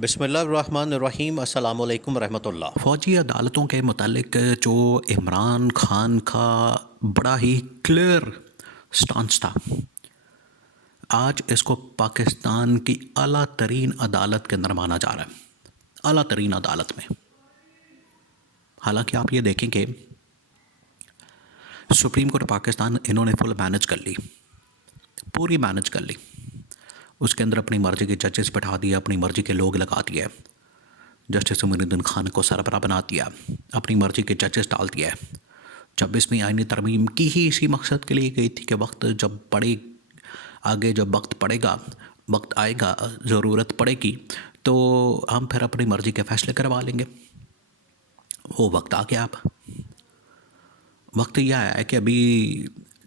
बिस्मिल्लाहिर्रहमानिर्रहीम अस्सलामु अलैकुम रहमतुल्लाह। फ़ौजी अदालतों के मुतालिक जो इमरान खान का बड़ा ही क्लियर स्टांस था, आज इसको पाकिस्तान की आला तरीन अदालत के अंदर माना जा रहा है। आला तरीन अदालत में हालांकि आप ये देखेंगे सुप्रीम कोर्ट पाकिस्तान इन्होंने फुल मैनेज कर ली, पूरी मैनेज कर ली। उसके अंदर अपनी मर्जी के जजेस बैठा दिए, अपनी मर्जी के लोग लगा दिए। जस्टिस मोइनुद्दीन खान को सरबराह बना दिया, अपनी मर्जी के जजेस डाल दिया। 26वीं आईनी तरमीम की ही इसी मकसद के लिए गई थी कि वक्त जब पड़े आगे जब वक्त पड़ेगा, वक्त आएगा, ज़रूरत पड़ेगी तो हम फिर अपनी मर्जी के फ़ैसले करवा लेंगे। वो वक्त आ गया। अब वक्त यह आया है कि अभी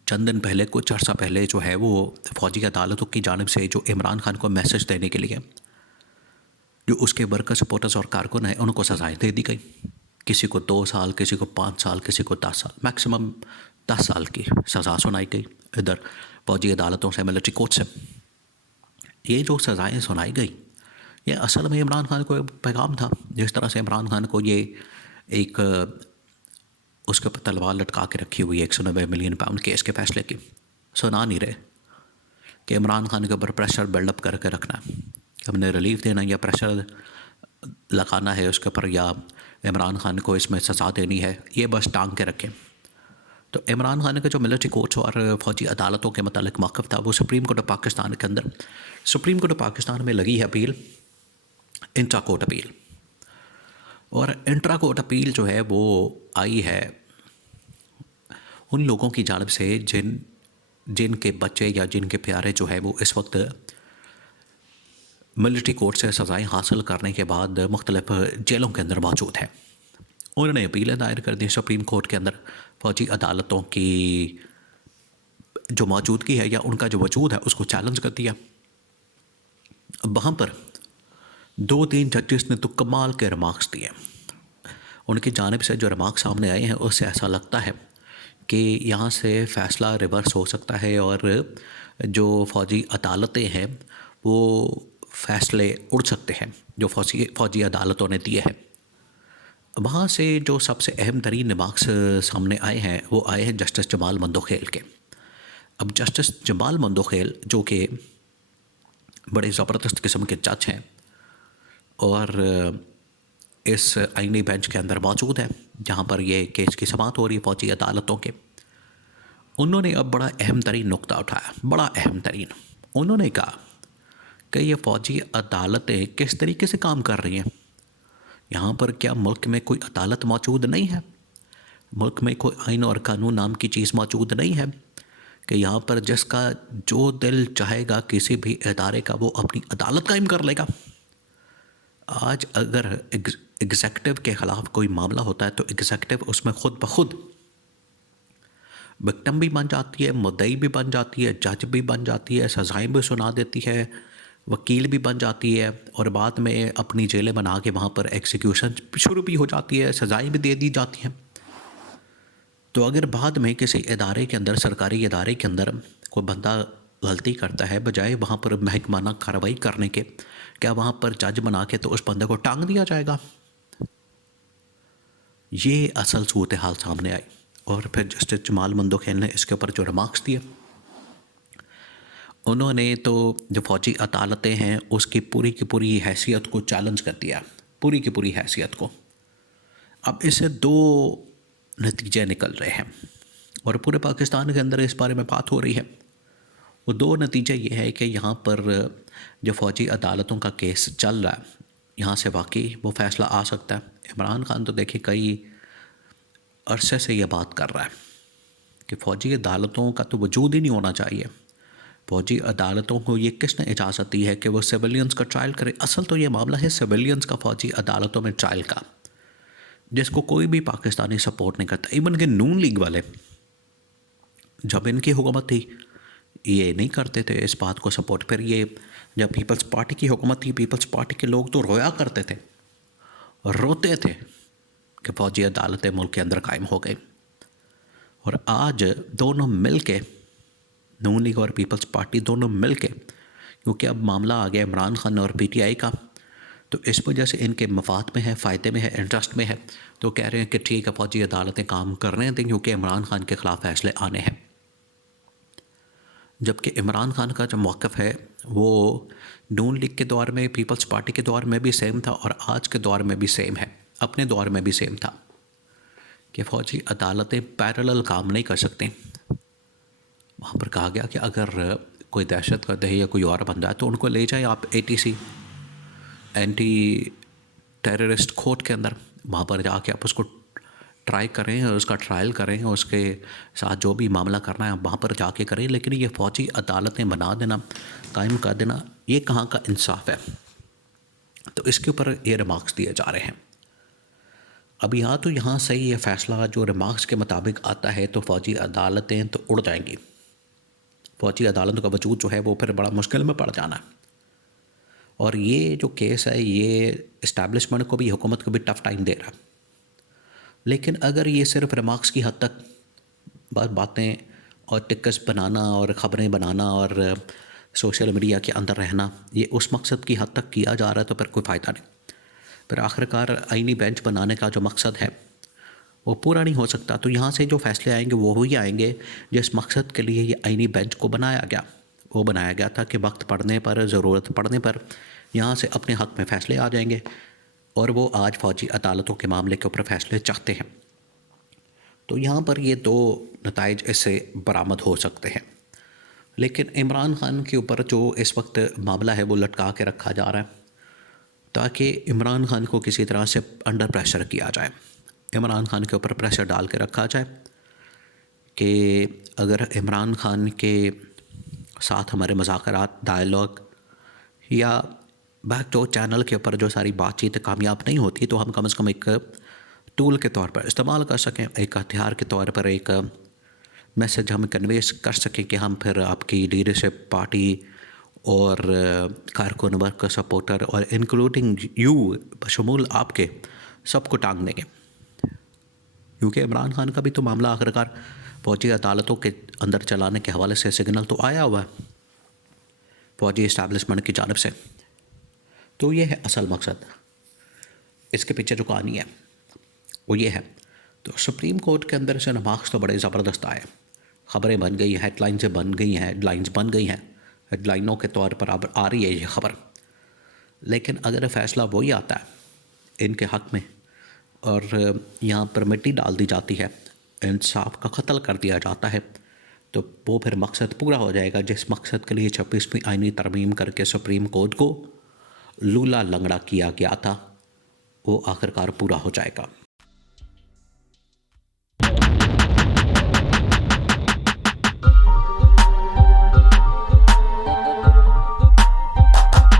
चंद दिन पहले, कुछ अर्सा पहले जो है वो फ़ौजी अदालतों की जानिब से जो इमरान खान को मैसेज देने के लिए जो उसके वर्कर सपोर्टर्स और कारकुन हैं उनको सज़ाएँ दे दी गई। किसी को 2 साल, किसी को 5 साल, किसी को 10 साल, मैक्सिमम 10 साल की सज़ा सुनाई गई इधर फ़ौजी अदालतों से, मिलिट्री कोर्ट से। ये जो सज़ाएँ सुनाई गई, ये असल में इमरान खान को एक पैगाम था। जिस तरह से इमरान खान को ये एक उसके ऊपर तलवार लटका के रखी हुई है 190 मिलियन पाउंड केस के फैसले की, सुना नहीं रहे कि इमरान खान के ऊपर प्रेशर बिल्डअप करके रखना है, हमने रिलीफ देना या प्रेशर लगाना है उसके ऊपर, या इमरान खान को इसमें सज़ा देनी है, ये बस टांग के रखें। तो इमरान खान के जो मिलिट्री कोर्ट्स और फ़ौजी अदालतों के मतलब मौक़िफ़ था वो सुप्रीम कोर्ट ऑफ पाकिस्तान के अंदर, सुप्रीम कोर्ट ऑफ पाकिस्तान में लगी है अपील, इंट्रा कोर्ट अपील। और इंट्रा कोर्ट अपील जो है वो आई है उन लोगों की जानिब से जिनके बच्चे या जिनके प्यारे जो है वो इस वक्त मिलिट्री कोर्ट से सज़ाएँ हासिल करने के बाद मुख्तलिफ जेलों के अंदर मौजूद हैं। उन्होंने अपीलें दायर कर दी सुप्रीम कोर्ट के अंदर। फ़ौजी अदालतों की जो मौजूदगी है या उनका जो वजूद है उसको चैलेंज कर दिया। वहाँ पर 2-3 जजेस ने तो कमाल के रिमार्क्स दिए। उनकी जानिब से जो रिमार्क्स सामने आए हैं उससे ऐसा लगता है कि यहाँ से फ़ैसला रिवर्स हो सकता है और जो फ़ौजी अदालतें हैं वो फ़ैसले उड़ सकते हैं जो फ़ौजी अदालतों ने दिए हैं। वहाँ से जो सबसे अहम तरीन रिमार्क्स सामने आए हैं वो आए हैं जस्टिस जमाल मंदोखेल के। अब जस्टिस जमाल मंदोखेल जो कि बड़े ज़बरदस्त किस्म के जज हैं और इस आईनी बेंच के अंदर मौजूद है जहाँ पर ये केस की समाअत हो रही है फ़ौजी अदालतों के, उन्होंने अब बड़ा अहम तरीन नुक्ता उठाया, बड़ा अहम तरीन। उन्होंने कहा कि ये फ़ौजी अदालतें किस तरीके से काम कर रही हैं। यहाँ पर क्या मुल्क में कोई अदालत मौजूद नहीं है? मुल्क में कोई आइन और कानून नाम की चीज़ मौजूद नहीं है कि यहाँ पर जिसका जो दिल चाहेगा किसी भी इदारे का वो अपनी अदालत कायम कर लेगा। आज अगर एग्जेक्टिव के ख़िलाफ़ कोई मामला होता है तो एग्जेक्टिव उसमें ख़ुद ब खुद विक्टिम भी बन जाती है, मुद्दई भी बन जाती है, जज भी बन जाती है, सज़ाएँ भी सुना देती है, वकील भी बन जाती है और बाद में अपनी जेलें बना के वहाँ पर एग्जीक्यूशन शुरू भी हो जाती है, सज़ाएँ भी दे दी जाती हैं। तो अगर बाद में किसी इदारे के अंदर, सरकारी इदारे के अंदर कोई बंदा गलती करता है, बजाय वहाँ पर महकमाना कार्रवाई करने के, क्या वहाँ पर जज बना के तो उस बंदे को टांग दिया जाएगा? ये असल सूरत हाल सामने आई। और फिर जस्टिस जमाल मंदोखेल ने इसके ऊपर जो रिमार्क्स दिए, उन्होंने तो जो फ़ौजी अदालतें हैं उसकी पूरी की पूरी हैसियत को चैलेंज कर दिया, पूरी की पूरी हैसियत को। अब इससे 2 नतीजे निकल रहे हैं और पूरे पाकिस्तान के अंदर इस बारे में बात हो रही है। वो 2 नतीजे ये है कि यहाँ पर जो फ़ौजी अदालतों का केस चल रहा है, यहाँ से वाकई वो फ़ैसला आ सकता है। इमरान खान तो देखिए कई अरसे से ये बात कर रहा है कि फ़ौजी अदालतों का तो वजूद ही नहीं होना चाहिए। फ़ौजी अदालतों को ये किसने इजाज़त दी है कि वो सिविलियंस का ट्रायल करे? असल तो ये मामला है सिविलियंस का फ़ौजी अदालतों में ट्रायल का, जिसको कोई भी पाकिस्तानी सपोर्ट नहीं करता। इवन के नून लीग वाले जब इनकी हुकूमत थी ये नहीं करते थे इस बात को सपोर्ट। फिर ये जब पीपल्स पार्टी की हुकूमत थी, पीपल्स पार्टी के लोग तो रोया करते थे, रोते थे कि फ़ौजी अदालतें मुल्क के अंदर कायम हो गई। और आज दोनों मिल के, नून लीग और पीपल्स पार्टी दोनों मिल के, क्योंकि अब मामला आ गया इमरान खान और PTI का, तो इस वजह से इनके मफाद में है, फ़ायदे में है, इंटरेस्ट में है। तो कह रहे हैं कि ठीक है, फ़ौजी अदालतें काम कर रहे हैं क्योंकि इमरान खान के ख़िलाफ़ फ़ैसले आने हैं। जबकि इमरान खान का जो मौक़िफ़ है वो नून लीग के दौर में, पीपल्स पार्टी के दौर में भी सेम था और आज के दौर में भी सेम है, अपने दौर में भी सेम था कि फ़ौजी अदालतें पैरेलल काम नहीं कर सकती। वहाँ पर कहा गया कि अगर कोई दहशतगर्द है या कोई और बंदा है तो उनको ले जाए आप ATC, एंटी टेररिस्ट कोर्ट के अंदर, वहाँ पर जाके आप उसको ट्राई करें और उसका ट्रायल करें और उसके साथ जो भी मामला करना है वहाँ पर जाके करें। लेकिन ये फ़ौजी अदालतें बना देना, कायम कर देना, ये कहाँ का इंसाफ है? तो इसके ऊपर ये रिमार्क्स दिए जा रहे हैं। अब यहाँ से ये फ़ैसला जो रिमार्क्स के मुताबिक आता है तो फ़ौजी अदालतें तो उड़ जाएंगी। फ़ौजी अदालतों का वजूद जो है वो फिर बड़ा मुश्किल में पड़ जाना है। और ये जो केस है ये इस्टेब्लिशमेंट को भी, हुकूमत को भी टफ़ टाइम दे रहा है। लेकिन अगर ये सिर्फ रिमार्क्स की हद तक बातें और टिक्स बनाना और ख़बरें बनाना और सोशल मीडिया के अंदर रहना, ये उस मकसद की हद तक किया जा रहा है तो फिर कोई फ़ायदा नहीं। फिर आखिरकार आईनी बेंच बनाने का जो मकसद है वो पूरा नहीं हो सकता। तो यहाँ से जो फ़ैसले आएंगे वो ही आएंगे जिस मकसद के लिए ये आईनी बेंच को बनाया गया। वो बनाया गया था कि वक्त पड़ने पर, ज़रूरत पड़ने पर यहाँ से अपने हक़ में फ़ैसले आ जाएंगे और वो आज फ़ौजी अदालतों के मामले के ऊपर फ़ैसले चाहते हैं। तो यहाँ पर ये दो नताइज इससे बरामद हो सकते हैं। लेकिन इमरान खान के ऊपर जो इस वक्त मामला है वो लटका के रखा जा रहा है ताकि इमरान खान को किसी तरह से अंडर प्रेशर किया जाए, इमरान खान के ऊपर प्रेशर डाल के रखा जाए कि अगर इमरान खान के साथ हमारे मुज़ाकरात, डायलॉग या बैकडोर चैनल के ऊपर जो सारी बातचीत कामयाब नहीं होती तो हम कम से कम एक टूल के तौर पर इस्तेमाल कर सकें, एक हथियार के तौर पर एक मैसेज हम कन्वेस कर सकें कि हम फिर आपकी लीडरशिप, पार्टी और कारकुन वर्ग, सपोर्टर और इंक्लूडिंग यू, बशमूल आपके, सबको टांग देंगे। क्योंकि इमरान खान का भी तो मामला आखिरकार फ़ौजी अदालतों के अंदर चलाने के हवाले से सिग्नल तो आया हुआ है फ़ौजी इस्टेब्लिशमेंट की जानिब से। तो ये है असल मकसद, इसके पीछे जो कहानी है वो ये है। तो सुप्रीम कोर्ट के अंदर से रिमार्क्स तो बड़े ज़बरदस्त आए, ख़बरें बन गई, हेडलाइंस बन गई हैं, हेडलाइंस बन गई हैं, हेडलाइनों के तौर पर अब आ रही है ये ख़बर। लेकिन अगर फ़ैसला वही आता है इनके हक़ में और यहाँ पर मिट्टी डाल दी जाती है, इंसाफ का कत्ल कर दिया जाता है, तो वो फिर मकसद पूरा हो जाएगा जिस मकसद के लिए 26वीं आईनी तरमीम करके सुप्रीम कोर्ट को लूला लंगड़ा किया गया था, वो आखिरकार पूरा हो जाएगा।